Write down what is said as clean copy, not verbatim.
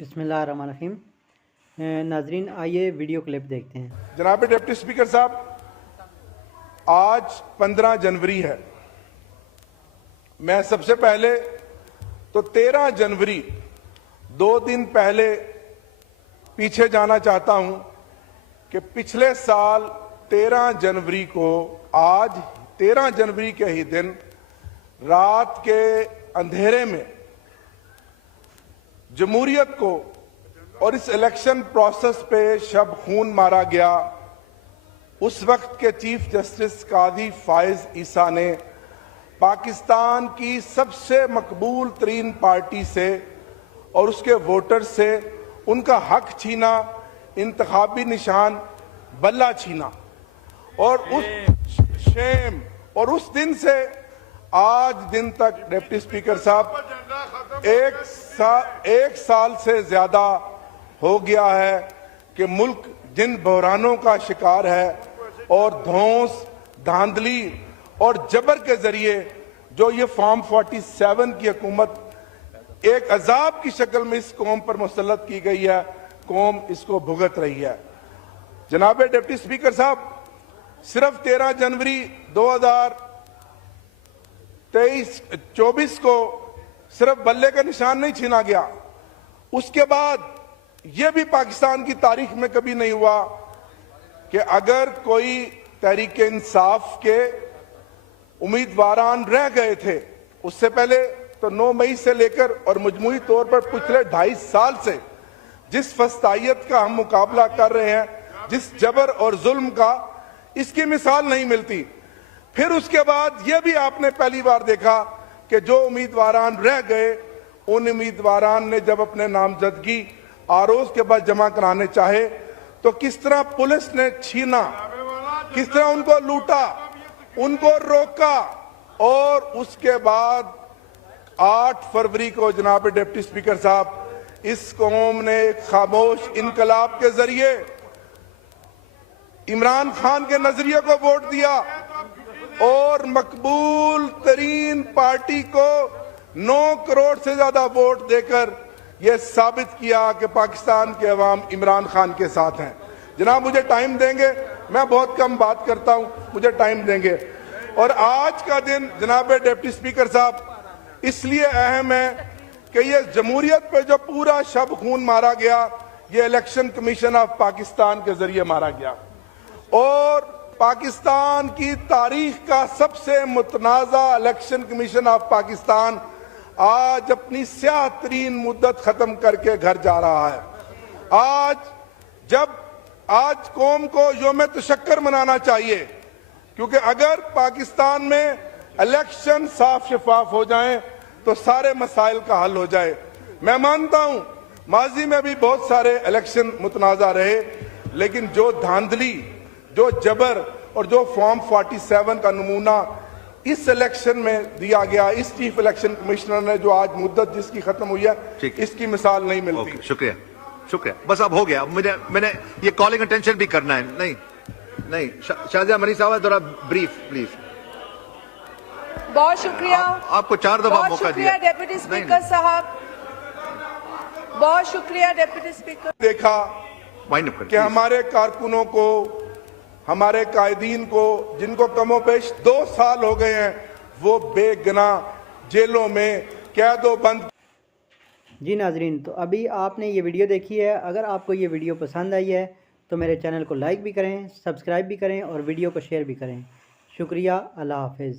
बिस्मिल्लाहिर्रहमानिर्रहीम। नाजरीन आइए वीडियो क्लिप देखते हैं। जनाब डिप्टी स्पीकर साहब, आज 15 जनवरी है। मैं सबसे पहले तो 13 जनवरी 2 दिन पहले पीछे जाना चाहता हूं कि पिछले साल 13 जनवरी को, आज 13 जनवरी के ही दिन रात के अंधेरे में जमहूरियत को और इस इलेक्शन प्रोसेस पे शब खून मारा गया। उस वक्त के चीफ जस्टिस कादी फाइज ईसा ने पाकिस्तान की सबसे मकबूल तरीन पार्टी से और उसके वोटर से उनका हक छीना, इंतखाबी निशान बल्ला छीना, और उस शेम और उस दिन से आज दिन तक डिप्टी स्पीकर साहब एक साल से ज्यादा हो गया है कि मुल्क जिन बहरानों का शिकार है और धौंस, धांधली और जबर के जरिए जो ये फॉर्म 47 की हुकूमत एक अजाब की शक्ल में इस कौम पर मुसल्लत की गई है, कौम इसको भुगत रही है। जनाब डिप्टी स्पीकर साहब, सिर्फ 13 जनवरी 2024 को सिर्फ बल्ले का निशान नहीं छीना गया, उसके बाद यह भी पाकिस्तान की तारीख में कभी नहीं हुआ कि अगर कोई तहरीक इंसाफ के उम्मीदवारान रह गए थे, उससे पहले तो 9 मई से लेकर और मजमूई तौर पर पिछले 2.5 साल से जिस फस्तायत का हम मुकाबला कर रहे हैं, जिस जबर और जुल्म का, इसकी मिसाल नहीं मिलती। फिर उसके बाद यह भी आपने पहली बार देखा कि जो उम्मीदवारान रह गए, उन उम्मीदवारान ने जब अपने नामजदगी आरोज के बाद जमा कराने चाहे तो किस तरह पुलिस ने छीना, किस तरह उनको लूटा, उनको रोका, और उसके बाद 8 फरवरी को जनाब डिप्टी स्पीकर साहब, इस कौम ने एक खामोश इनकलाब के जरिए इमरान खान के नजरिए को वोट दिया और मकबूल तरीन पार्टी को 9 करोड़ से ज्यादा वोट देकर यह साबित किया कि पाकिस्तान के अवाम इमरान खान के साथ हैं। जनाब मुझे टाइम देंगे, मैं बहुत कम बात करता हूं, मुझे टाइम देंगे। और आज का दिन जनाब डिप्टी स्पीकर साहब इसलिए अहम है कि यह जमहूरियत पे जो पूरा शब खून मारा गया, यह इलेक्शन कमीशन ऑफ पाकिस्तान के जरिए मारा गया, और पाकिस्तान की तारीख का सबसे मुतनाज़ा इलेक्शन कमीशन ऑफ पाकिस्तान आज अपनी स्याह तरीन मुद्दत खत्म करके घर जा रहा है। आज कौम को यौम तशक्कर मनाना चाहिए, क्योंकि अगर पाकिस्तान में इलेक्शन साफ शफाफ हो जाएं तो सारे मसाइल का हल हो जाए। मैं मानता हूं माजी में भी बहुत सारे इलेक्शन मुतनाज़ा रहे, लेकिन जो धांधली, जो जबर और जो फॉर्म 47 का नमूना इस इलेक्शन में दिया गया, इस चीफ इलेक्शन कमिश्नर ने जो आज मुद्दत जिसकी खत्म हुई है, इसकी मिसाल नहीं मिलती। शुक्रिया, शुक्रिया, बस अब हो गया। मैंने ये कॉलिंग अटेंशन भी करना है। नहीं शाहजहां मनी साहब, थोड़ा ब्रीफ प्लीज। बहुत शुक्रिया। आपको 4 दफा मौका दिया। डेप्यूटी स्पीकर साहब, बहुत शुक्रिया डेप्यूटी स्पीकर। देखा कि हमारे कारकुनों को, हमारे कायदीन को, जिनको कमोपेश 2 साल हो गए हैं, वो बेगुनाह जेलों में कैदो बंद। जी नाजरीन, तो अभी आपने ये वीडियो देखी है। अगर आपको ये वीडियो पसंद आई है तो मेरे चैनल को लाइक भी करें, सब्सक्राइब भी करें और वीडियो को शेयर भी करें। शुक्रिया। अल्लाह हाफिज़।